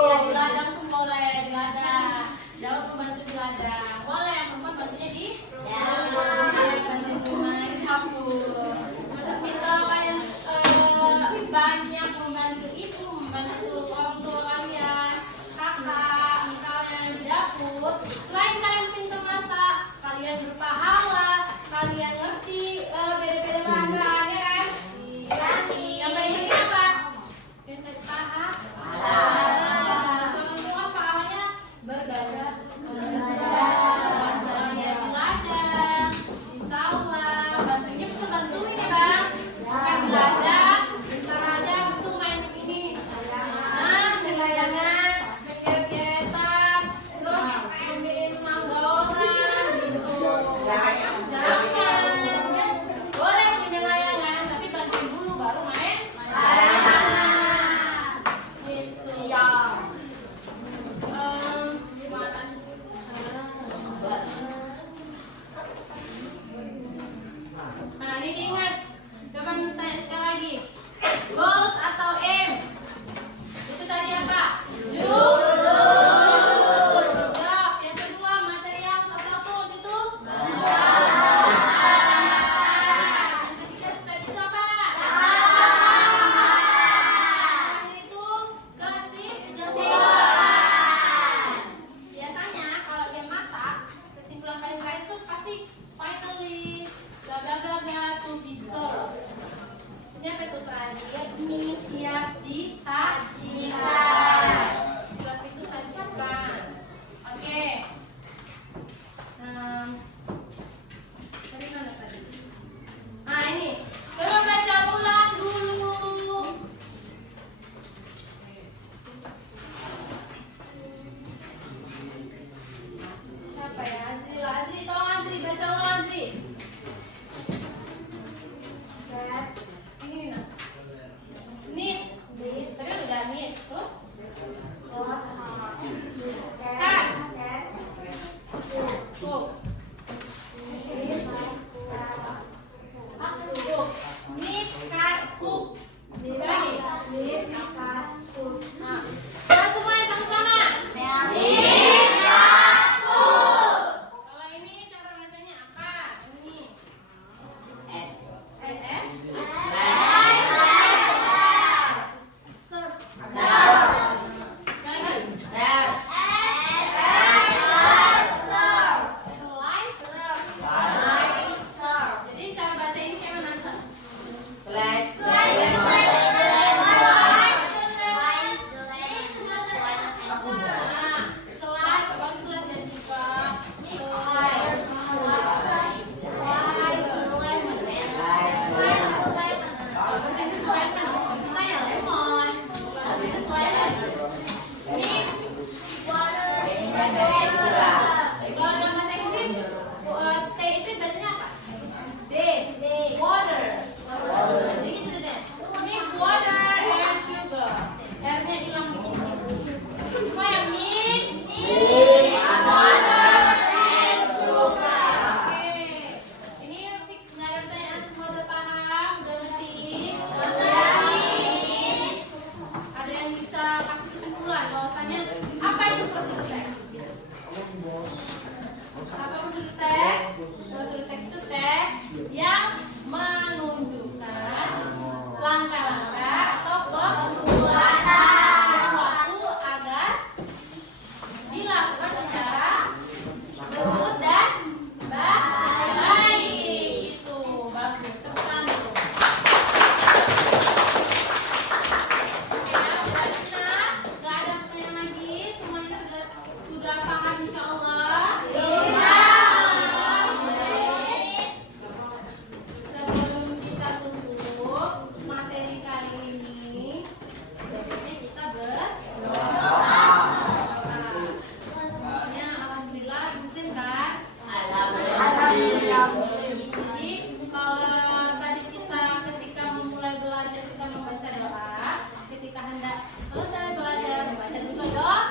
bahasanya apa itu prosedur teks? Gitu. Apa prosedur teks? Prosedur teks itu teks yang menunjukkan langkah-langkah atau perbuatan sesuatu agar dilakukan secara berurut dan baik. Itu bagus, tepuk tangan itu. Oke ya, udah benar, nggak ada pertanyaan lagi, semuanya sudah paham insya Allah. Sebelum kita tutup materi kali ini, sebaiknya kita berdoa. Semuanya alhamdulillah muslim kan? Jadi kalau tadi kita ketika memulai belajar kita membaca doa, ketika hendak selesai belajar membaca juga doa.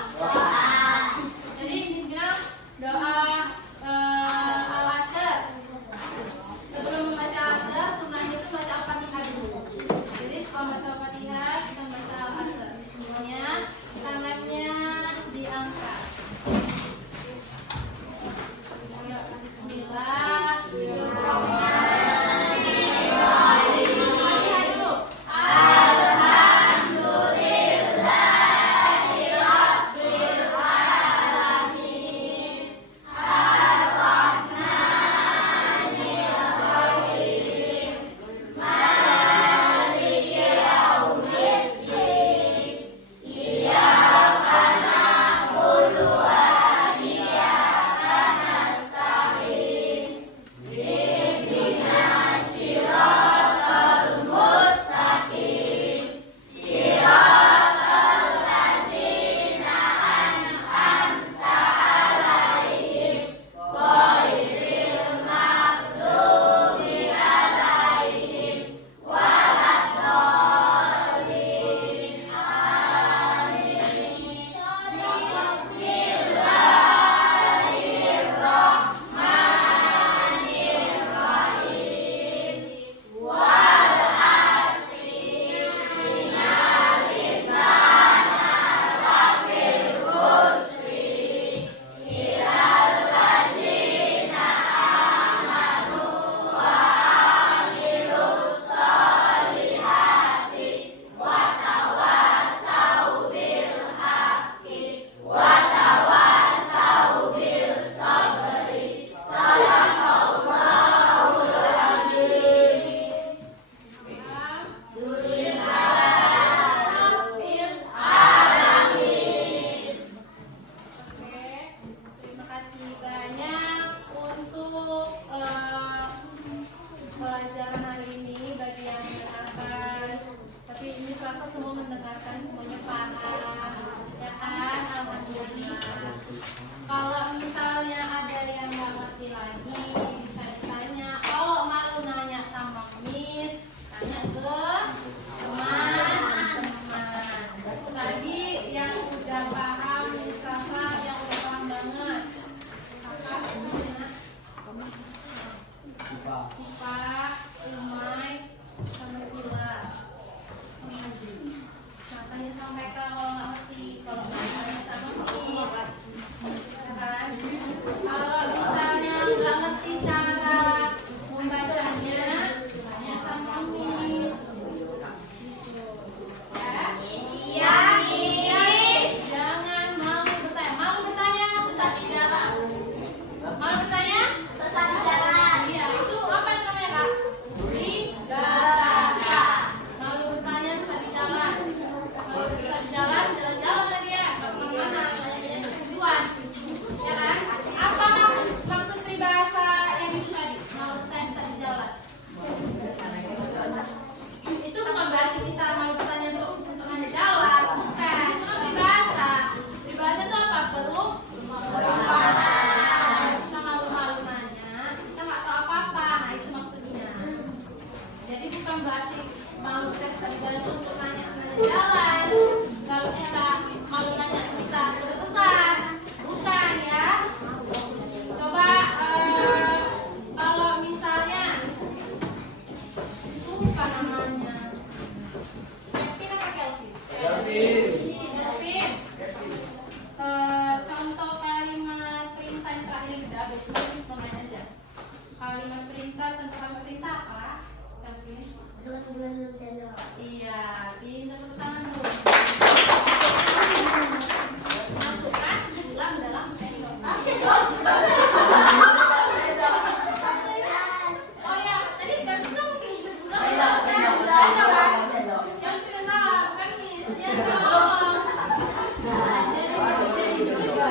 Jadi ini sekarang doa al-asr. Sebelum membaca al-asr, sunnahnya itu baca al-fatihah dulu. Jadi setelah baca al-fatihah kita baca al-asr. Semuanya tangannya diangkat. Bismillah. Al-Fatihah dulu.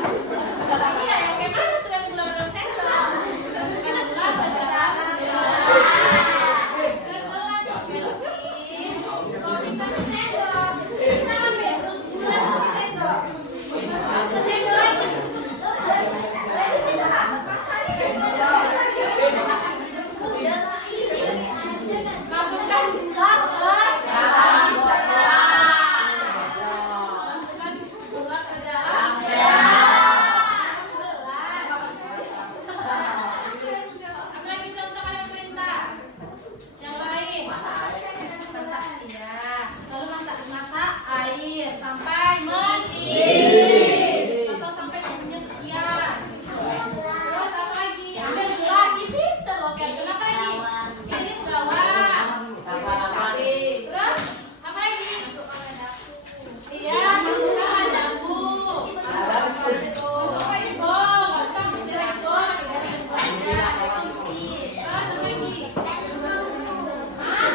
Iya, yang kayak mana sudah gula ke dalam sendok? Masukkan gula ke dalam gelas. Segelas kopi lebih, kopi 1 sendok. Kita ambil gula di sendok. Masukkan ke sendok lagi. Masukkan gula ke dalam gelas. Masukkan gula ke dalam gelas. Apa lagi contoh kalimat perintah? Yang lain. Masak tidak. Lalu masak air sampai mendidih. Atau sampai suhunya sekian. Terus apa lagi? Ambil gelas, ini pinter loh kayak kenapa ini? Iris bawang. Terus apa lagi? Iya, masukkan dabu. Masuk apa ini bol? Masuk direct bol. Ada kunci. Terus apa lagi? Hah?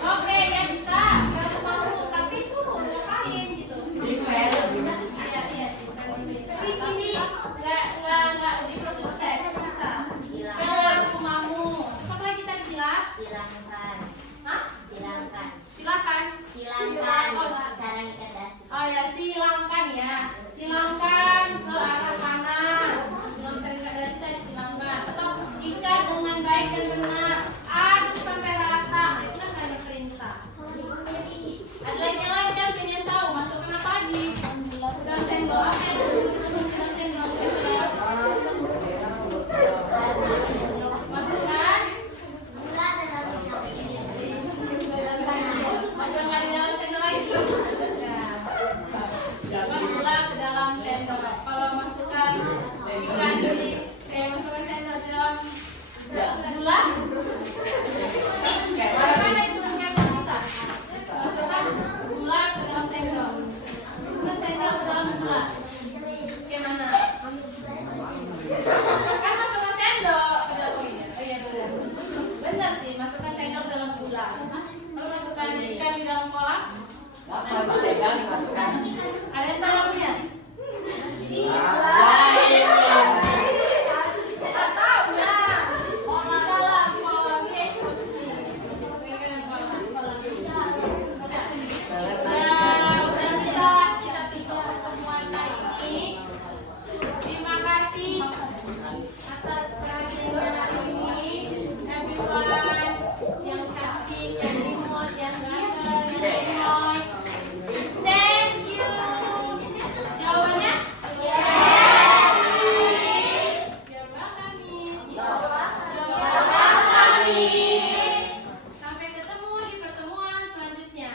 Oke, ya bisa. Kalau mau, tapi itu ngapain gitu? Iya, iya. Tapi ini nggak di proses tes bisa. Kalau rumahmu, apa lagi tadi bilang? Silangkan. Hah? Silangkan. Silakan. Silangkan. Cara ngikat dasi. Oh ya, silangkan ya. Silangkan ke arah kanan. Silangkan ke dasi tadi silangkan. Atau ikat dengan baik dan benar. Aduk sampai rata. Nah, itu kan kalimat perintah. Ada lagi yang lain kan pengen tahu masukkan apa lagi? Dalam sendok apa yang masuk di dalam sendok? Masukkan. Masukkan di dalam sendok lagi. Ya. Masukkan gula ke dalam sendok. Kalau masukkan ikan masukkan sendok di dalam gula. Bagaimana itu kamu bisa? Masukkan gula ke dalam sendok. Masukkan sendok ke dalam gula. Bagaimana? Kan masukkan sendok ke dalam gula. Oh iya benar. Benar sih, masukkan sendok ke dalam gula. Kalau masukkan ikan di dalam kolam, ada yang tahunya? Tak tahu ya. Di dalam kolam ini udah bisa kita tutup pertemuan kali ini. Terima kasih atas perhatiannya hari ini. Everyone yang cantik, yang imut, yang ganteng, yang gemoy. Thank you. Jawabannya? Yes. You're welcome, Miss. You're welcome, Miss. Sampai ketemu di pertemuan selanjutnya.